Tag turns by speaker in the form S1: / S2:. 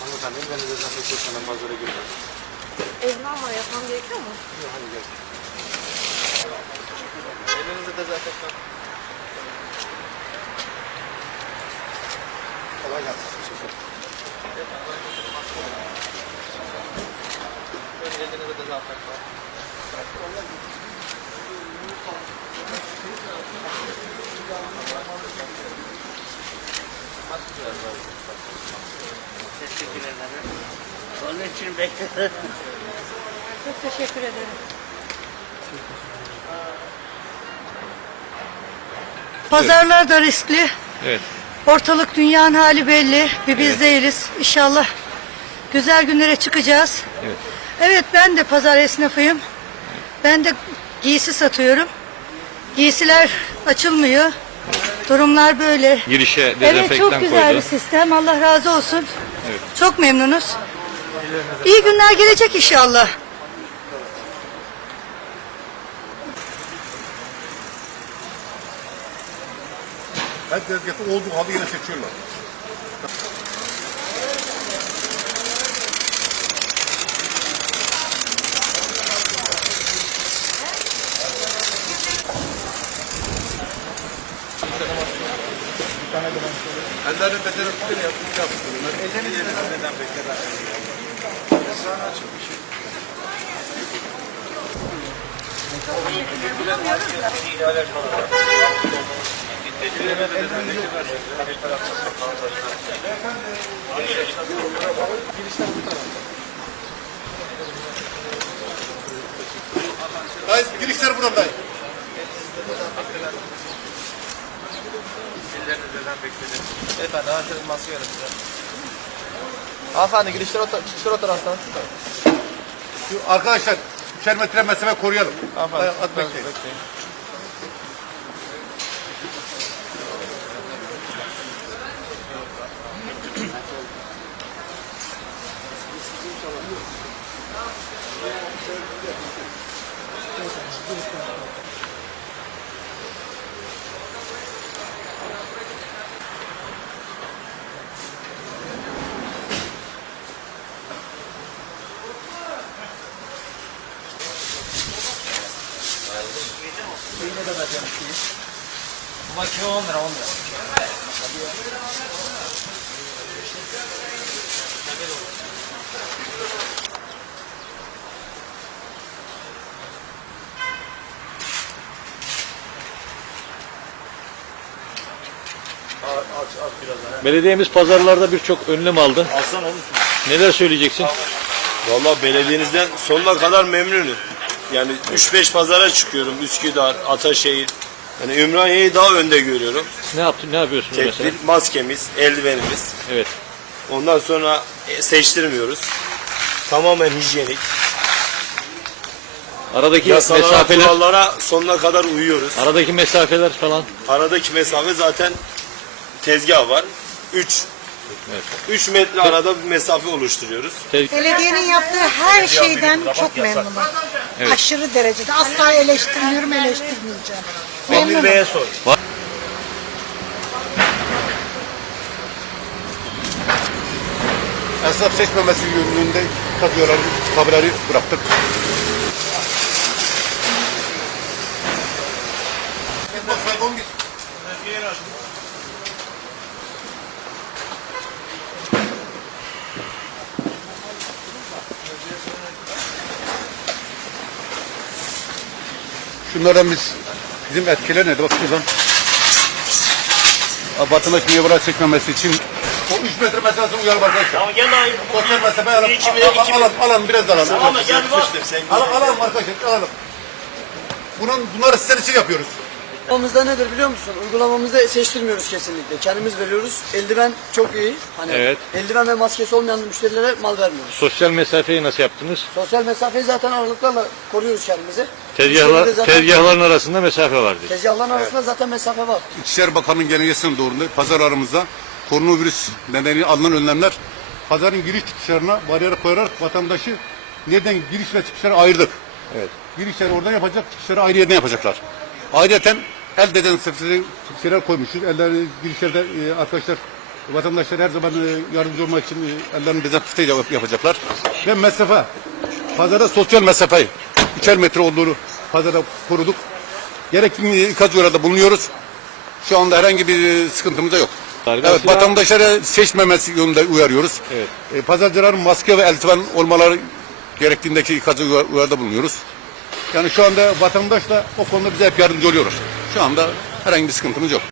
S1: Hanımefendi ben de zaten kesmeden pazara girmem.
S2: Ezmem var yapmam gerekiyor mu?
S1: Yok hadi gel. Elinizi dezenfektan. Kolay gelsin. Teşekkür ederim. Elinizi dezenfektan.
S3: Teşekkür ederim. Onun için bekledim.
S2: Çok teşekkür ederim.
S4: Pazarlar da riskli.
S5: Evet.
S4: Ortalık dünyanın hali belli. Bir biz değiliz. İnşallah güzel günlere çıkacağız.
S5: Evet.
S4: Evet ben de pazar esnafıyım. Ben de giysi satıyorum. Giysiler açılmıyor. Durumlar böyle.
S5: Girişe
S4: Evet
S5: dezenfektan
S4: çok güzel
S5: koydu.
S4: bir sistem. Allah razı olsun.
S5: Evet.
S4: Çok memnunuz. İyi günler gelecek inşallah.
S6: Her tezgahta olduğu halde yine seçiyorlar.
S1: Ellerini dezenfektan yapıp yaptırıyorlar. Ellerini dezenfektan Esrarını açılmış.
S6: Dayı girişler buradan dayı.
S1: Beyefendi ha verin size. Hanımefendi girişler o, çıkışlar o taraftan.
S6: Şu arkadaşlar üçer metre mesafe koruyalım.
S1: Hanımefendi.
S6: Dayı, hadi
S1: biraz
S6: bekleyin.
S3: Makine 10 lira 10 lira.
S5: Belediyemiz pazarlarda birçok önlem aldı. Neler söyleyeceksin?
S7: Vallahi belediyenizden sonuna kadar memnunum. Yani 3-5 pazara çıkıyorum. Üsküdar, Ataşehir. Yani Ümraniye'yi daha önde görüyorum.
S5: Ne yaptın? Ne yapıyorsunuz mesela?
S7: Tedbir, maskemiz, eldivenimiz.
S5: Evet.
S7: Ondan sonra e, seçtirmiyoruz. Tamamen hijyenik.
S5: Aradaki
S7: Yasalara,
S5: mesafeler,
S7: kurallara sonuna kadar uyuyoruz.
S5: aradaki mesafeler falan.
S7: Aradaki mesafe zaten tezgah var. 3 3 metre arada bir mesafe oluşturuyoruz.
S8: Belediyenin yaptığı her şeyden çok memnunum. Aşırı derecede. Asla eleştirmiyorum, eleştirmeyeceğim. Memnunum.
S7: Bey'e sor.
S6: Esnaf seçmemesi yönünde kadroları, tabelaları bıraktık. Bak Şunlardan biz bizim etkiler nedir? Bak şuradan. Vatandaş meyveler çekmemesi için o 3 metre mesafesini uyarım arkadaşlar.
S7: Tamam gel abi.
S6: Sosyal mesafe alalım.
S7: İki iki?
S6: Alalım, alalım, biraz alalım.
S7: Ama gel bak.
S6: Alalım, alalım arkadaşlar, alalım. Bunun, bunları sizler için yapıyoruz.
S9: Uygulamamızda nedir biliyor musun? Uygulamamızda seçtirmiyoruz kesinlikle. Kendimiz veriyoruz. Eldiven çok iyi. Hani
S5: Evet.
S9: eldiven ve maskesi olmayan müşterilere mal vermiyoruz.
S5: Sosyal mesafeyi nasıl yaptınız?
S9: Sosyal mesafeyi zaten aralıklarla koruyoruz kendimizi.
S5: Tezgahlar,
S9: zaten-
S5: tezgahların arasında mesafe var diyor.
S9: Tezgahların arasında zaten mesafe var.
S6: İçişleri Bakanı'nın genelgesinin doğrunda pazarlarımızda koronavirüs nedeniyle alınan önlemler pazarın giriş çıkışlarına bariyer koyarak vatandaşı nereden giriş ve çıkışları ayırdık.
S5: Evet.
S6: Girişleri oradan yapacak, çıkışları ayrı yerden yapacaklar. Ayrıca el dezenfektanı koymuşuz. Elleri girişlerde e, arkadaşlar Vatandaşlar her zaman e, yardımcı olmak için e, ellerini dezenfekte yap- yapacaklar. Ve mesafe. Pazara sosyal mesafe. Üçer metre olduğunu pazara koruduk. Gerekli ikaz yollarda bulunuyoruz. Şu anda herhangi bir e, sıkıntımız da yok.
S5: Karga
S6: Evet, vatandaşlara seçmemesi yönünde uyarıyoruz.
S5: Evet.
S6: E, pazarcıların maske ve eldiven olmaları gerektiğindeki ikazı uyar- uyarıda bulunuyoruz. Yani şu anda vatandaş da o konuda bize hep yardımcı oluyoruz. Şu anda herhangi bir sıkıntımız yok.